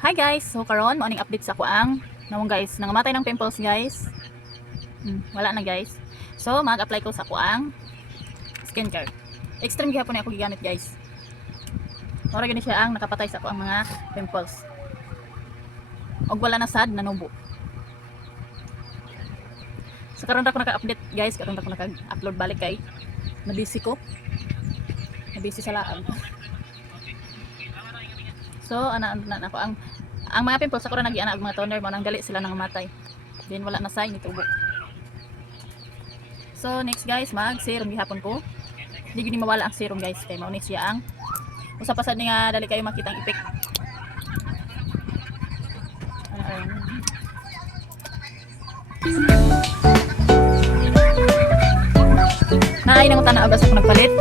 Hi guys, so karon mo aning update sa ako ang nawong guys, nangamatay ng pimples guys. Wala na guys. So mag-apply ko sa ako ang skincare. Extreme gihapon ako gigamit guys. Mura gani siya ang nakapatay sa ako ang mga pimples. Og wala na sad nanubo. So karon ra ko naka-update guys, karon ra ko naka-upload balik kay nabisi ko. Nabisi sa laan. So ana ako ang mga pimples ako ra nagiana og mga toner mo nang dali sila nang matay. Then wala na say nitubo. So next guys, mag serum gihapon ko. Di gid mawala ang serum guys kay mao ni siya ang usa pa sad ni nga dali kayo makita ang effect. Naay nang tanaw basta ako nagpalit.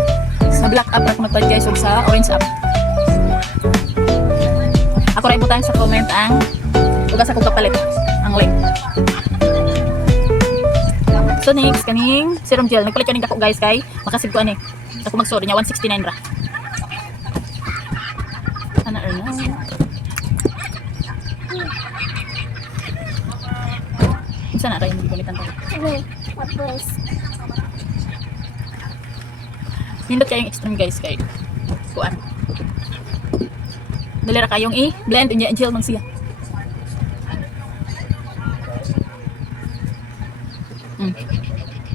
Sa black up ako nagpalit guys ug sa orange up. Ako rin butang sa comment ang ugas ako kapalit ang link. So next kaning serum gel nagpalit kaning dako guys kay makasib ko ani. Ako mag-sorry niya 169 ra. Ana na. Sana ra yung gunitan to. What was? Nindot kayong extreme guys kay kuan. Dali ra kayong i-blend unya gel man siya.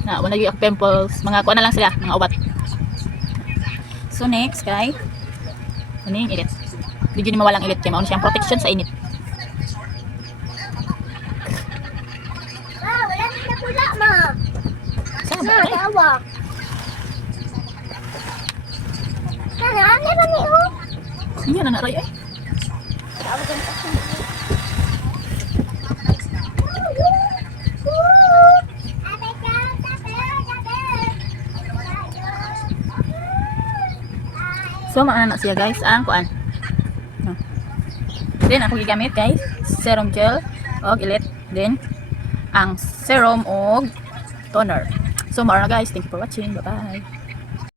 Na wala gyud pimples, mga kuan na lang sila, mga ubat. So next kay kaning init. Di gyud mawalang init kay mao siyang protection sa init. Wala na pula ma. Sa Na ba? dawa. Sana ani ba ni o? Iya na ray ay. So maana na siya guys ang kuan. Then ako gigamit guys serum gel og ilit, then ang serum og toner. So maana guys, thank you for watching. Bye bye.